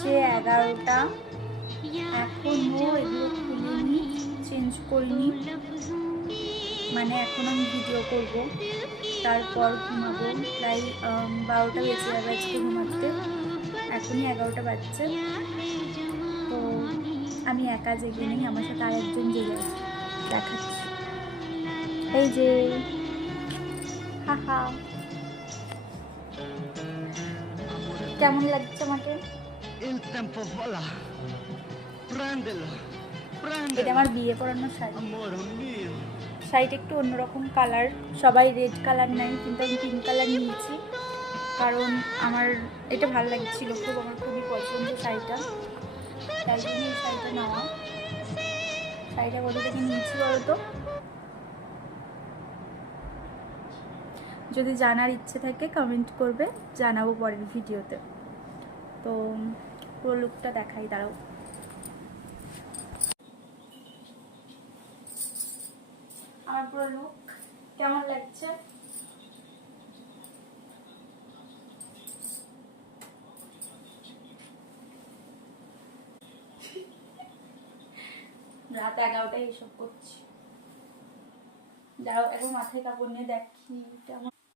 বাজছে 11টা, এখনো এগুলো খুলিনি, চেঞ্জ করিনি। মানে এখন আমি ভিডিও করব, তারপর ঘুমাবো। প্রায় 12টা বেজে যাবে আজকে ঘুমাতে। এখনই 11টা বাজছে। তো আমি একা জেগে নেই, আমার সাথে আর একজন জেগে আছে, দেখাচ্ছি। এই যে হাহা, কেমন লাগছে আমাকে? এটা আমার বিয়ে পড়ানো শাড়ি। শাড়িটা একটু অন্যরকম কালার, সবাই রেড কালার নেয় কিন্তু আমি পিঙ্ক কালার নিয়েছি, কারণ আমার এটা ভালো লাগছিল খুব, আমার খুবই পছন্দের শাড়িটা, তাই জন্য এই শাড়িটা নেওয়া। শাড়িটা কোথা থেকে নিয়েছি বলো তো? যদি জানার ইচ্ছে থাকে কমেন্ট করবে, জানাবো পরের ভিডিওতে। তো পুরো লুকটা দেখাই, দাঁড়াও। আমার পুরো লুক কেমন লাগছে? রাত 11টায় এসব করছি। দাঁড়াও একবার মাথায় কাপড় নিয়ে দেখি কেমন।